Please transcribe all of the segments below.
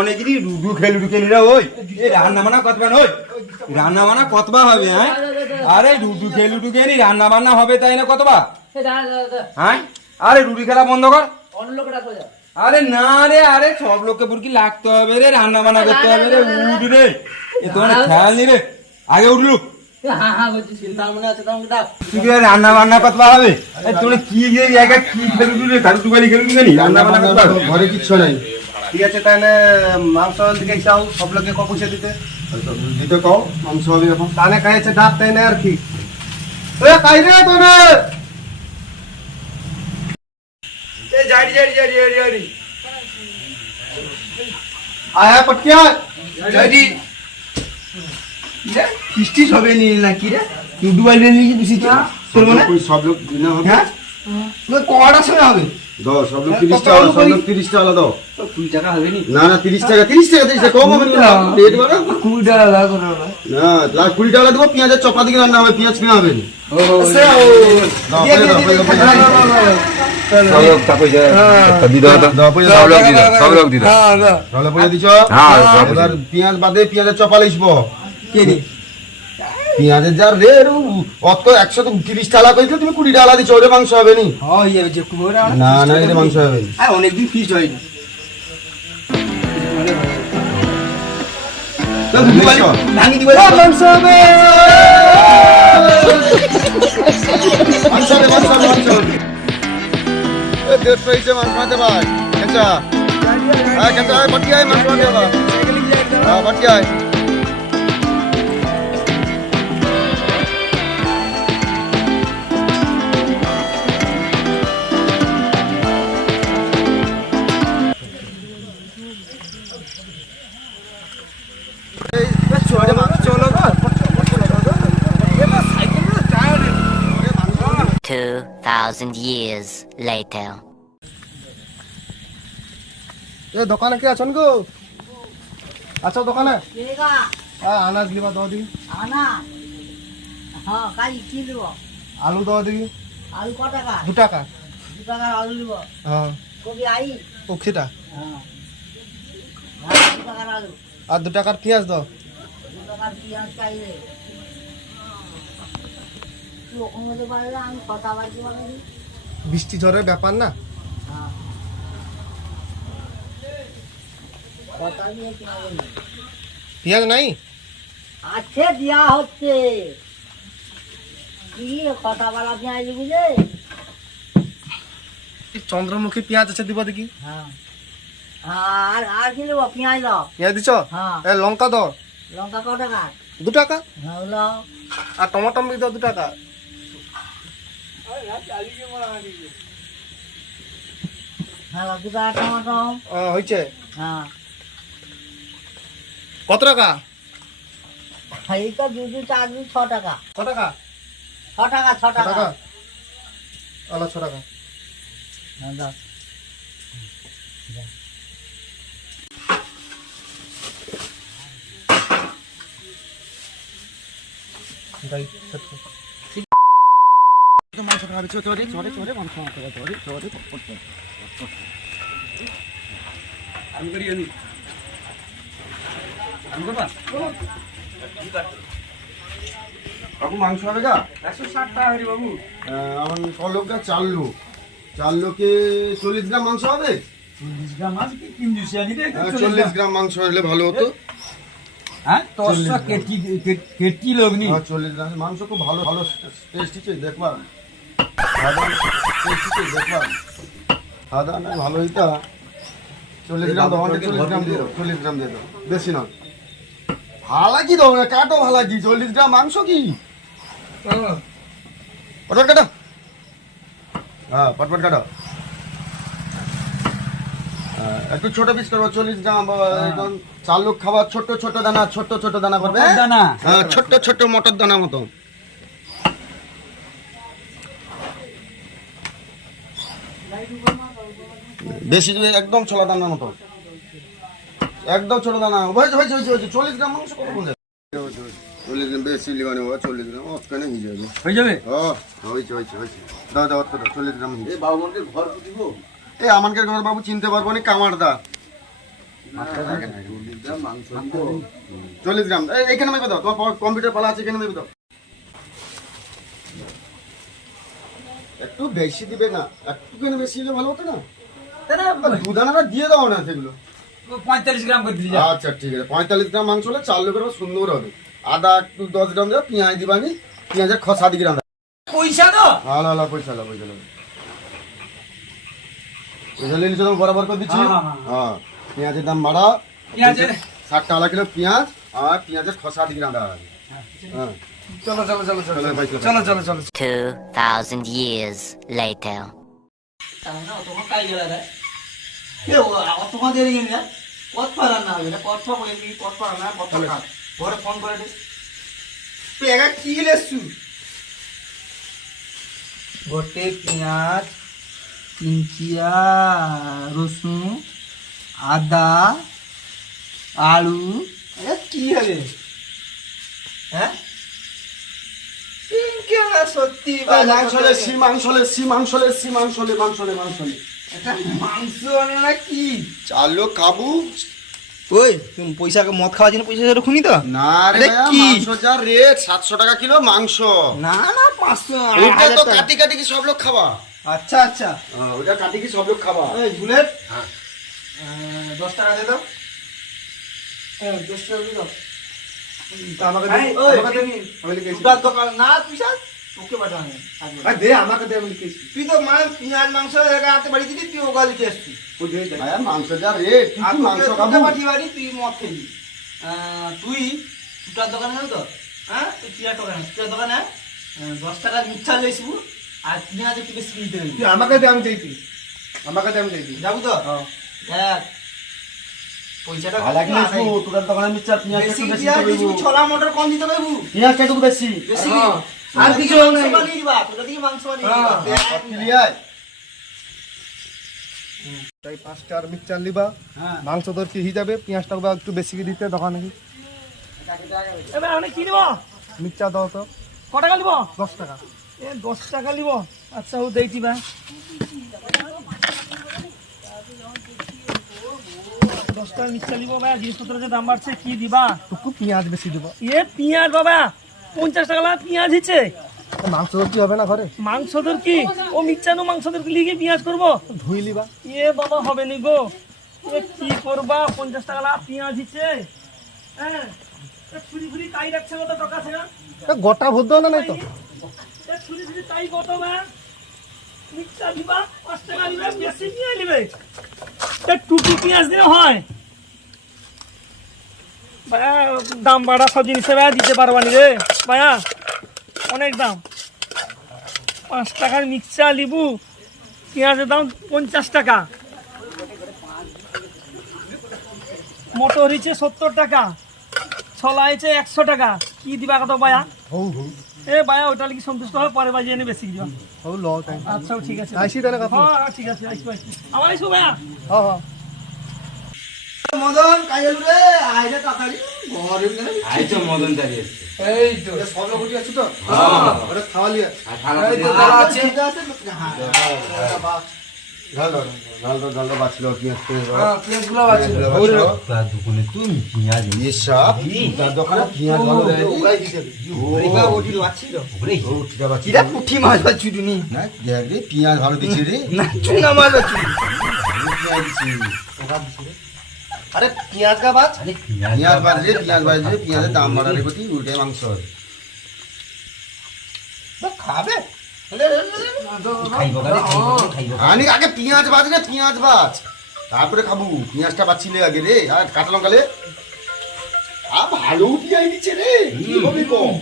অনেকই লুডু খেলি রে ওই রান্না বান্না কতবা ওই রান্না বান্না কতবা হবে হ্যাঁ আরে লুডু খেলি রান্না বান্না হবে তাই না কতবা হ্যাঁ আরে লুডু খেলা বন্ধ কর আরে না রে আরে সব লোককে বুড়কি লাগতে হবে রে রান্না বান্না করতে হবে রে উঠ রে এ তো খেয়াল নি রে আগে উঠলু রান্না বান্না কতবা হবে তোমরা কি কি খেলু রে কারু টুকারি খেলু নি রান্না বান্না ঘরে কিচ্ছু নাই ঠিক আছে তাহলে মাংস দিকে চাও সব লোকে ক পয়সা দিতে দিতে কও মাংস হবে এখন তাহলে খাইছে ডাব তাই না আর কি কাই রে তোনে জাড়ি আয়া পটকিয়া জাড়ি কিস্তি সবে নিয়ে না কি রে লুডু বাইলে নিয়ে বসেছি তোর মনে সব লোক দিনা হবে হ্যাঁ তুই কয়টা সময় হবে দাও সব লোক 30 টাকা সব লোক 30 টাকা দাও 20 টাকা হবে নি না না 30 টাকা কম হবে না রেট বড় 20 টাকা লাগবে না লাস্ট 20 টাকা দেবো পেঁয়াজের চপা দিকে রান্না হবে পেঁয়াজ কিনা হবে না পেঁয়াজ বাদে পেঁয়াজের চপা লিখব পেঁয়াজের যা রে অত 130 টাকা কইতে তুমি 20 টাকা দিছো ওরে মাংস হবে নি না না এর মাংস হবে নি অনেকদিন ফিস্ট হয়নি ভাঙি দিব মাংস হবে মাংস হবে এ দেড় হইছে মাংস খাতে ভাই কেঁচা কেঁচা বাটি আয় মাংস খাতে বা বাটি আয় চলো 2,000 years later. এ দোকানে কি আছেন গো আচ্ছা দোকানে আনাজ লিবা দাও দিবি আলু দাও দিবি আলু কত টাকা 2 টাকা 2 টাকা আলু নিব হ্যাঁ কবি আই ওখিটা হ্যাঁ 2 টাকার আলু আর 2 টাকার পেঁয়াজ দাও 2 টাকার পেঁয়াজ চাইলে তুই ওখানে বলতে পারলে আমি কথা বাড়তে পারি বৃষ্টি ঝড়ের ব্যাপার না হ্যাঁ কথা দিয়ে কি হবে পেঁয়াজ নাই আছে দেওয়া হচ্ছে কি কথা বলা পেঁয়াজ বুঝে চন্দ্রমুখী পেঁয়াজ আছে দিব দেখি হ্যাঁ আর কি নেবো পেঁয়াজ দাও পেঁয়াজ দিছ হ্যাঁ এ লঙ্কা দাও লঙ্কা কত টাকা 2 টাকা হ্যাঁ হলো আর টমেটো দাও 2 টাকা হ্যাঁ 2 টাকা টমেটো হইছে হ্যাঁ কত টাকা এই তো 2 4 6 টাকা কত টাকা 6 টাকা 6 টাকা আলা 6 টাকা হ্যাঁ দাও ভাই মাংস খাবে চরে মাংস চরে আমি করি আমি করবা বাবু মাংস হবে গা 160 টাকা হরি বাবু আমার কলক গা 4 লোকে 40 গ্রাম মাংস হবে 40 গ্রাম মাছ কি 300 আনি দে 40 গ্রাম মাংস হলে ভালো হতো হ্যাঁ 100 কেটি লগনি 40 গ্রাম মাংস খুব ভালো টেস্টি ছে দেখবা খাওয়া না ভালো হইতা 40 গ্রাম দাও 40 গ্রাম দিয়ে দাও বেশি না ভালাকি দাও না কাটো ভালাকি 40 গ্রাম মাংস কি পটপট কাটো হ্যাঁ পটপট কাটো একটু ছোট পিস করবো 40 গ্রাম একদম 4 লোক খাবার ছোট দানা করবে দানা হ্যাঁ ছোট মটর দানা মতো বেশি একদম ছোলা দানা মতো একদম ছোট দানা হয়েছে 40 গ্রাম মাংস কত বলছে 40 গ্রাম বেশি লিবানি হবে 40 গ্রাম ওখানে হয়ে যাবে হয়ে যাবে হয়েছে দাও 40 গ্রাম এই বাবুমনকে ঘর পুতিব এই আমানকে ঘর বাবু চিনতে পারবো না কামার দা 40 গ্রাম এখানে মেপে দাও, তোমার কম্পিউটার পালা আছে, এখানে মেপে দাও। একটু বেশি দিবে না, একটুখানি বেশি হলে ভালো হতো না? দুদানাটা দিয়ে দাও না সেগুলো। 45 গ্রাম করে দিলি যা। আচ্ছা ঠিক আছে, 45 গ্রাম মাংস হলে 4 লোকের সুন্দর হবে। আদা একটু 10 গ্রাম দাও, পেঁয়াজ দিবানি, পেঁয়াজের খোসা 7 গ্রাম। পয়সা তো হালা পয়সা পয়সা নিচে তো বরাবর করে দিচ্ছি। হ্যাঁ, পেঁয়াজের দাম বাড়া, পেঁয়াজের 60 টাকা কিলো পেঁয়াজ, আর পেঁয়াজের খোসা 7 গ্রাম। হ্যাঁ চলো চলো চলো চলো চলো ভাই, চলো। চলো চলো চলো 2,000 years later. তোমাদের কত পারা না হবে কত বলে কত পারা না কত ঘরে ফোন করে দে পেগা কি লেসু গোটে পেঁয়াজ, কিঞ্চিয়া রসুন, আদা, আলু, কি হবে? হ্যাঁ সত্যি মাংস মাংস না কি চালো খাবো। ওই তুমি পয়সা মদ খাওয়ার জন্য পয়সা সেটা খুনি তো না রে আরে ভাইয়া, কি? মাংস যা রেট 700 টাকা কিলো মাংস। না না 500 ওইটা তো কাটি কাটি কি সব লোক খাবা? আচ্ছা আচ্ছা ওইটা কাটি কি সব লোক খাবা? এই বুলেট হ্যাঁ। 10 টাকা দে দাও 10 টাকা দিয়ে দাও তো আমাকে এই, দে ওই, আমাকে দে আমি লিখেছি দুটার দোকান না পয়সা তোকে পাঠানো আরে দে আমাকে দে আমি লিখেছি তুই তো পেঁয়াজ মাংস হাতে বাড়ি দিলি তুই ওগা লিখে আসবি ও দে দে ভাইয়া মাংস যা রেট, তুই আর কি মাংস তোকে খাবো? পাঠিয়ে বাড়ি তুই মদ খেলি তুই দুটার দোকানে যাবি তো হ্যাঁ তুই পিয়ার দোকানে 10 টাকা মিঠা লেসবু আর পেঁয়াজ একটু বেশি কিনতে হবে তুই আমাকে দে আমি চাইছি আমাকে দে আমি চাইছি যাবো তো দেখ পয়সাটা ভালো কি লিখবো? তোর দোকানে মিচ্ছা পেঁয়াজ বেশি একটু বেশি পেঁয়াজ দিতে কিছু বলবো। ছোলা মটর কম দিতে পারবো পেঁয়াজ একটু বেশি। বেশি হ্যাঁ। আর আর কিছু কিছু মাংস নাই। বানিয়ে দিবা তোরা দিকে মাংস বানিয়ে হ্যাঁ। দিবা দেখ পেঁয়াজ তাই 5টা আর মিক্সচার লিবা মাংস তোর কি হিসাবে পেঁয়াজটা একটু বেশি করে দিতে দোকানে কি এবার আমি কি নিব মিক্সচার দাও তো ক টাকা নিব 10 টাকা 10 টাকা নিব আচ্ছা ও দেই দিবা 10 টাকা মিক্সচার নিব ভাই জিনিসপত্রের যে দাম বাড়ছে কি দিবা একটু পেঁয়াজ বেশি দিব পেঁয়াজ বাবা 50 টাকা লাগা পেঁয়াজ হিচ্ছে মাংস তোর কি হবে না ঘরে মাংস তোর কি ও মিক্সচার মাংস তোর লিগে পেঁয়াজ করবো ধুই লিবা বাবা হবে নি গো কি করবা 50 টাকা লাগা পেঁয়াজ হিচ্ছে হ্যাঁ ছুরি ছুরি তাই রাখছে কত টাকা আছে না গোটা ভোট দাও না নাই তো ছুরি ছুরি তাই কত বা মিক্সচার দিবা 5 টাকা নিবে বেশি নিয়ে নিবে টুকি পেঁয়াজ দিলে হয় ভাইয়া দাম বাড়া সব জিনিসের ভাইয়া দিতে পারবানি রে ভাইয়া অনেক দাম 5 টাকার মিক্সচার লিবু পেঁয়াজের দাম 50 টাকা মটর হচ্ছে 70 টাকা ছলা হচ্ছে 100 টাকা কি দিবা কত ভাইয়া হউ হউ এ ভাইয়া ওটা কি সন্তুষ্ট হয় পরে বাজিয়ে এনে বেশি দিবা হউ ল তাই আচ্ছা ঠিক আছে আইসি তাহলে কাকু হ্যাঁ ঠিক আছে আইসো আইসো আমার আইসো ভাইয়া হ্যাঁ হ্যাঁ মদন কাইল রে আইরে তাড়াতাড়ি ঘরে গেলে আই তো মদন দাঁড়িয়ে আছে। এই তো সবলো গুটি আছে তো হ্যাঁ। ওটা খাওয়া লিয়া আর খানা এই তো দিয়ে দাঁড়া দাও। আছে হ্যাঁ ঢাল বাঁচলো পেঁয়াজ হ্যাঁ পেঁয়াজগুলো আছে তার দোকানে তুমি পেঁয়াজ সব তার দোকানে পেঁয়াজ ভালো দেয়। ওরাই দিতে ওইবা ওটি লাচ্ছি তো ওরে ও, ঠিক আছে। কিরা পুঠি মাছ বা চুটুনি না, দেখ রে, পেঁয়াজ ভালো দিচ্ছে রে। না চুনা মাছ বা চুটুনি পেঁয়াজ দিচ্ছে। আরে পেঁয়াজ কা বাজ আরে পেঁয়াজ বাড়ছে, পেঁয়াজ বাড়ছে, পেঁয়াজের দাম বাড়ালে প্রতি উল্টে মাংস হয়। খাবে খাইব খাইব আনি আগে পেঁয়াজ বাজ রে, পেঁয়াজ বাজ, তারপরে খাবো। পেঁয়াজটা বাঁচিলে আগে রে, আর কাঁচা লঙ্কা লে। ভালো পেঁয়াজ দিচ্ছে রে, কি হবে কম?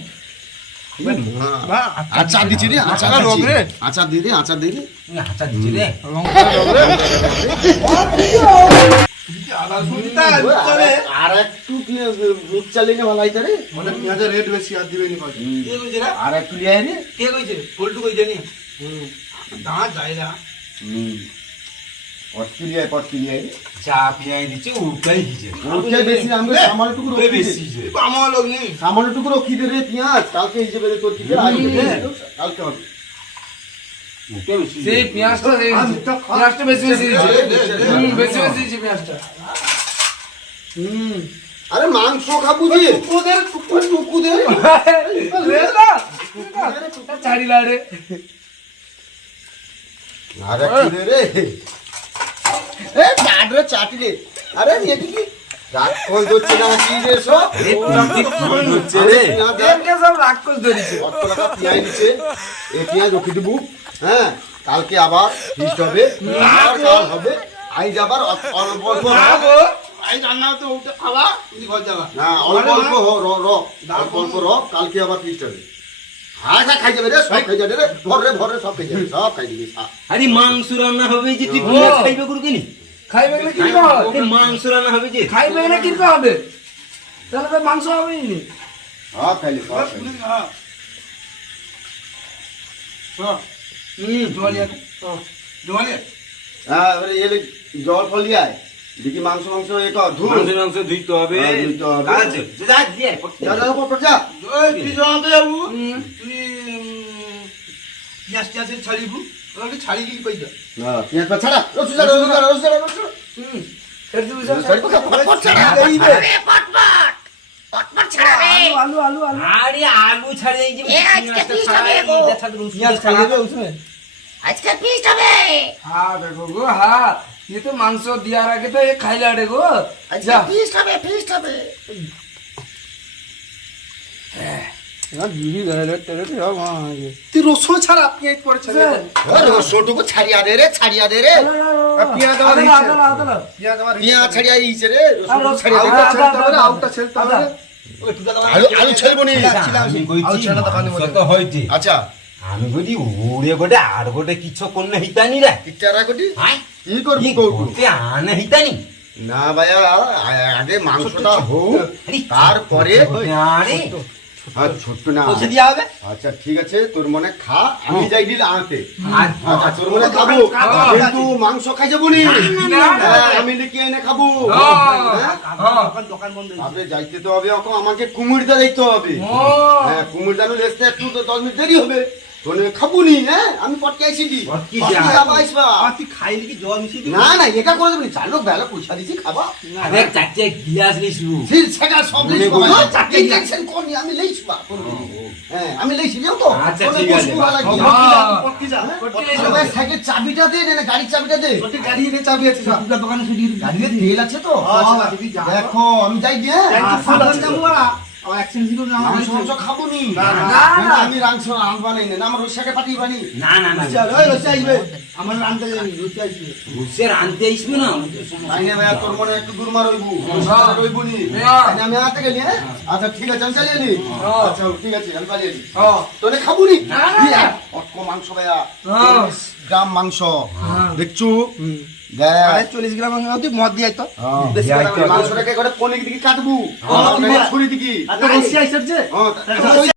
আচার দিচ্ছে রে, আচার দিচ্ছে। আচার দিয়ে দে, আচার দিয়ে দে। হাঁচা দিচ্ছি রে আর একটু মিক্সচার লেগে ভালো হইতে রে। মানে পেঁয়াজের রেট বেশি আর দিবেনি পাঁচ কে কইছে না আর একটু লিয়ে আয় রে। কে কইছে পল্টু কইছে নি দাঁত যায় না পটকিলিয়ায় রে। চা পেঁয়াজ দিচ্ছে উল্টাই দিচ্ছে ওটাই বেশি, আমি সামান্যটুকু ওটাই রক্ষি বেশি দে। আমার লোক নেই সামান্যটুকু রক্ষি দে রে পেঁয়াজ, কালকে হিসেবে দে তোর কি দে, আজকে দে, কালকে হবে। ওটাই বেশি সেই পেঁয়াজটা পেঁয়াজটা বেশি বেশি দিচ্ছে বেশি বেশি দিচ্ছে পেঁয়াজটা আরে মাংস খাবো যে টুকু দে আরে কি রে এ চাটরে চাটলে আরে এটি কি রাগ কই হচ্ছে না কি রে সব হচ্ছে রে কত টাকা পেঁয়াজ দিচ্ছে এই পেঁয়াজ রেখে দিব হ্যাঁ কালকে আবার ফিস্ট হবে আর কাল হবে আই যাবার অল্প অল্প আই রান্না তো ওটা খাওয়া তুমি ঘর যাবা না অল্প অল্প অল্প অল্প কালকে আবার ফিস্ট হবে হ্যাঁ খাই যাবে রে সব খাই যাবে রে ভরে সব খাই যাবে সব খাই দিবি আরে মাংস রান্না হবে যে তুই পেঁয়াজ খাইবে করবি নি খাইবে না কিনতে হবে মাংস রান্না হবে যে খাইবে না কিনতে হবে তাহলে তো মাংস হবেই নি সব খাইলি সব খাইলি হ্যাঁ এবারে এলে জল ফল দিয়ে আয় দেখি মাংস মাংস এ কর ধুর মাংস ধুইতে হবে হ্যাঁ, ধুইতে হবে। কাজ আছে। যা দিয়ে যা যা পর যা ওই তুই জমাতে যাবো তুই পিঁয়াজ টিয়াজ ছাড়িবু ওকে ছাড়ি গিয়ে কই যা না পেঁয়াজ পা ছাড়া রসু ছাড়া আলু আলু আলু আরে আলু ছাড়ে এই যে আজকে feast হবে গো। পেঁয়াজ খাইয়ে দেবে उसमें আজকে ফিস্ট হবে हाँ देखो गो हाँ ये तो मांस दिया रखे तो ये खाइला रे गो আজকে ফিস্ট হবে ফিস্ট হবে তুই রসুন ছাড়া পেঁয়াজ পড়েছে রে রসুনটুকু ছাড়িয়া দে রে পেঁয়াজ আমার পেঁয়াজ আমার পেঁয়াজ ছাড়িয়া ইছে রে রসুন ছাড়িয়া দে আউটটা ছেলতে হবে আউটটা ছেলতে হবে ওই টুকা দাও আলু ছাড়বো নি আমি কইছি মাংস তো হইতে আচ্ছা আমি কইছি ওরে গোটে আর গোটে কিছু কোন হিতানি রে কিটারা কোটি হাই কি করবি কি কৌটু করতে আনে হিতানি না ভাইয়া আগে মাংসটা হোক তারপরে আরে আর ছোট্ট না পয়সা দিয়া হবে আচ্ছা ঠিক আছে তোর মনে খা আমি যাই দিলে আনতে আচ্ছা আচ্ছা তোর মনে খাবো কিন্তু মাংস খাই যাবো নি হ্যাঁ, আমি লিখে এনে খাবো হ্যাঁ? দোকান বন্ধ আপনি যাইতে তো হবে এখন আমাকে কুমিরটা দেখতে হবে হ্যাঁ কুমিরটা লেসতে একটু তো 10 মিনিট দেরি হবে তোনে খাবো নি হ্যাঁ আমি পটকে আইছি দি পটকি পটকি যা। যাবা আইসবা আর তুই খাইলি কি জল মিশিয়ে দিবি না না এটা করে দেবনি চার লোক বেলা পয়সা দিছি খাবা আরে চারটে গ্লাস নিছু সিল সেটা সব মনে লিখবো করি। চারটে ইনজেকশন কোনি আমি লইছবা হ্যাঁ আমি লইছি যাও তো আচ্ছা, তোনে ঠিক আছে। খুশবু ভালো লাগে পটকি যা আরে ভাই সাইকেল চাবিটা দে না গাড়ির চাবিটা দে তোর গাড়ি এনে চাবি আছে টুকা দোকানে ছুটি গাড়িতে তেল আছে তো দেখো আমি যাই দিয়ে যাবো আমার অ্যাক্সিডেন্ট ছিল না মাংস মাংস খাবো নি আমি মাংস আনবা নাই না আমার রসাকে পাঠিয়ে বানি না না না চল ওই লসে আইবে আমার রান্তে যাবি লসে আইবে বুসের আনতে আইসবে না আইনে ভাই তোর মনে একটু দুর্মা রইবু রইবু নি আমি আনতে গেলি হ্যাঁ আচ্ছা ঠিক আছে আমি চালিয়ে নি আচ্ছা ঠিক আছে আমি চালিয়ে নি তোনে খাবো নি অল্প মাংস ভাইয়া 40 গ্রাম মাংস দেখছু দেখ 40 গ্রাম তুই মদ দিয়ে তো মাংসটাকে করে কোনে দিকে কাটবু ছুরি দিকে আর তো রসি আইছে যে হ্যাঁ